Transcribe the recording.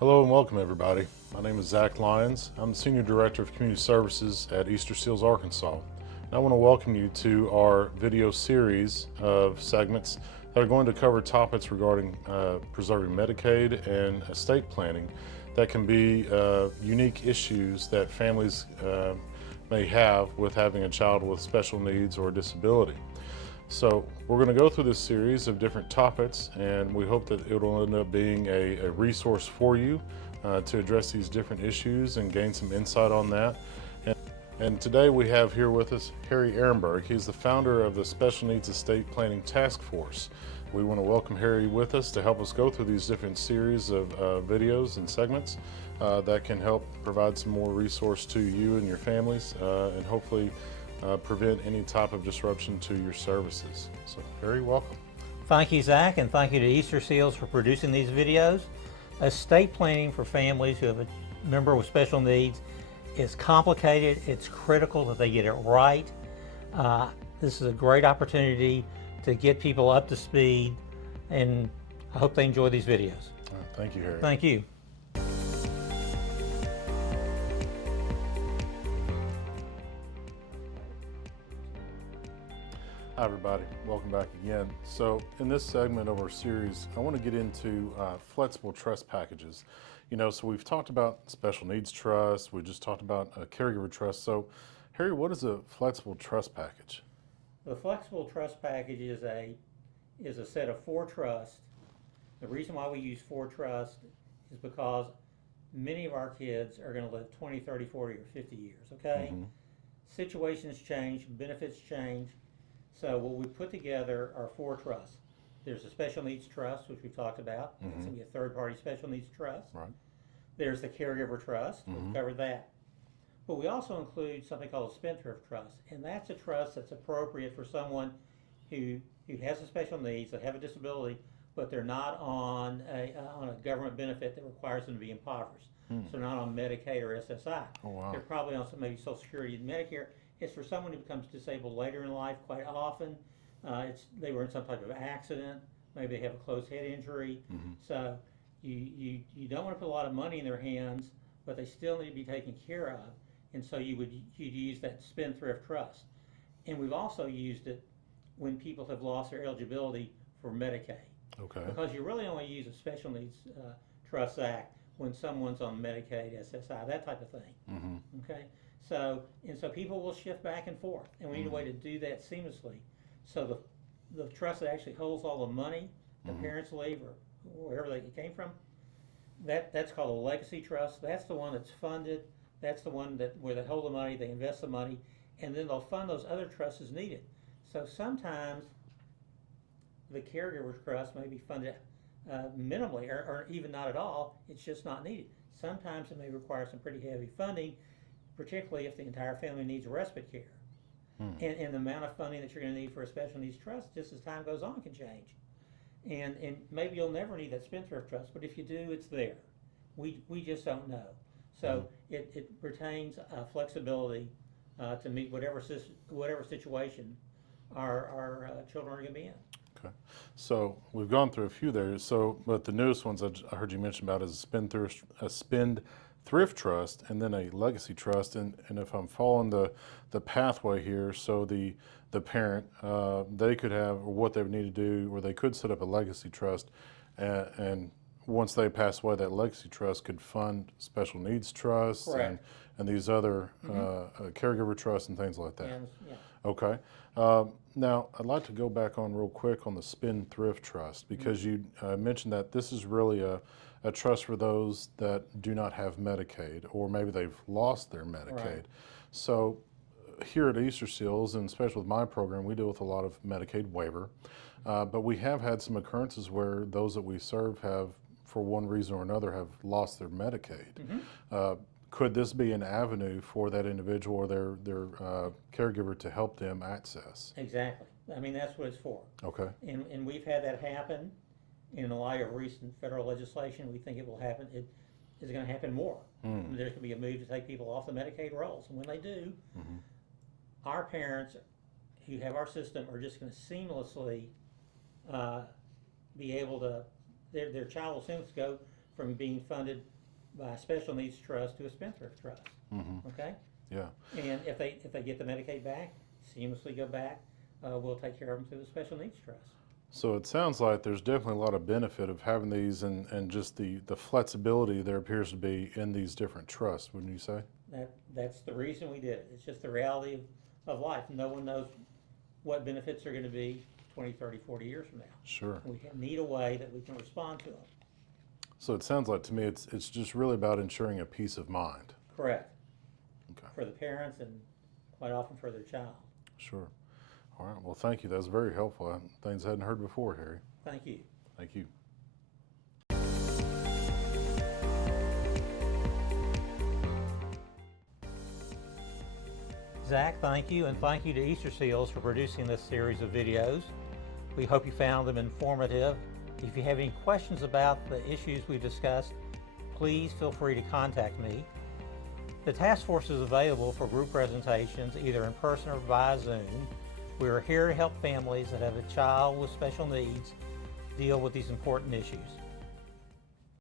Hello and welcome everybody. My name is Zach Lyons. I'm the Senior Director of Community Services at Easterseals Arkansas. And I want to welcome you to our video series of segments that are going to cover topics regarding preserving Medicaid and estate planning that can be unique issues that families may have with having a child with special needs or disability. So we're going to go through this series of different topics, and we hope that it will end up being a resource for you to address these different issues and gain some insight on that. And today we have here with us Harry Ehrenberg. He's the founder of the Special Needs Estate Planning Taskforce. We want to welcome Harry with us to help us go through these different series of videos and segments that can help provide some more resource to you and your families, and hopefully prevent any type of disruption to your services. So, Harry, welcome. Thank you, Zach, and thank you to Easterseals for producing these videos. Estate planning for families who have a member with special needs is complicated. It's critical that they get it right. This is a great opportunity to get people up to speed, and I hope they enjoy these videos. Thank you, Harry. Thank you. Hi everybody, welcome back again. So in this segment of our series, I want to get into flexible trust packages. So we've talked about special needs trust, we just talked about a caregiver trust. So Harry, what is a flexible trust package? The flexible trust package is a set of 4 trusts. The reason why we use 4 trusts is because many of our kids are going to live 20, 30, 40, or 50 years, okay? Mm-hmm. Situations change, benefits change. So what we put together are 4 trusts. There's a special needs trust, which we've talked about. Mm-hmm. It's going to be a third-party special needs trust. Right. There's the caregiver trust. Mm-hmm. We've covered that. But we also include something called a spendthrift trust, and that's a trust that's appropriate for someone who has a special needs, that have a disability, but they're not on a government benefit that requires them to be impoverished. So not on Medicaid or SSI. Oh, wow. They're probably on maybe Social Security and Medicare. It's for someone who becomes disabled later in life. Quite often, they were in some type of accident. Maybe they have a closed head injury. Mm-hmm. So you don't want to put a lot of money in their hands, but they still need to be taken care of. And so you'd use that spendthrift trust. And we've also used it when people have lost their eligibility for Medicaid. Okay. Because you really only use a Special Needs Trust Act when someone's on Medicaid, SSI, that type of thing. Mm-hmm. Okay. So people will shift back and forth, and we need a way to do that seamlessly. So the trust that actually holds all the money the parents leave or wherever they came from, that's called a legacy trust. That's the one that's funded. That's the one where they hold the money, they invest the money, and then they'll fund those other trusts as needed. So sometimes the caregiver trust may be funded minimally or even not at all. It's just not needed. Sometimes it may require some pretty heavy funding, particularly if the entire family needs respite care. And the amount of funding that you're going to need for a special needs trust, just as time goes on, can change. And maybe you'll never need that spendthrift trust, but if you do, it's there. We just don't know. So it retains flexibility to meet whatever situation our children are going to be in. Okay, so we've gone through a few there. So, but the newest ones I heard you mention about is a spendthrift trust, and then a legacy trust. And if I'm following the pathway here, so the parent, they could have, or what they would need to do, or they could set up a legacy trust, and once they pass away, that legacy trust could fund special needs trusts and these other caregiver trusts and things like that. Yeah. Okay. Now, I'd like to go back on real quick on the spendthrift trust, because you mentioned that this is really a trust for those that do not have Medicaid, or maybe they've lost their Medicaid. Right. So here at Easterseals, and especially with my program, we deal with a lot of Medicaid waiver, but we have had some occurrences where those that we serve have, for one reason or another, have lost their Medicaid. Mm-hmm. Could this be an avenue for that individual or their caregiver to help them access? Exactly. I mean, that's what it's for. Okay. And we've had that happen. In the light of recent federal legislation, we think it will happen. It is going to happen more. There's going to be a move to take people off the Medicaid rolls. And when they do, our parents who have our system are just going to seamlessly be able to, their child will seamlessly go from being funded by a special needs trust to a spendthrift trust. Okay? Yeah. And if they get the Medicaid back, seamlessly go back, we'll take care of them through the special needs trust. So it sounds like there's definitely a lot of benefit of having these and just the flexibility there appears to be in these different trusts, wouldn't you say? That's the reason we did it. It's just the reality of life. No one knows what benefits are going to be 20, 30, 40 years from now. Sure. We need a way that we can respond to them. So it sounds like to me it's just really about ensuring a peace of mind. Correct. Okay. For the parents and quite often for their child. Sure. All right. Well, thank you. That was very helpful. Things I hadn't heard before, Harry. Thank you. Thank you. Zach, thank you, and thank you to Easterseals for producing this series of videos. We hope you found them informative. If you have any questions about the issues we discussed, please feel free to contact me. The task force is available for group presentations either in person or via Zoom. We are here to help families that have a child with special needs deal with these important issues.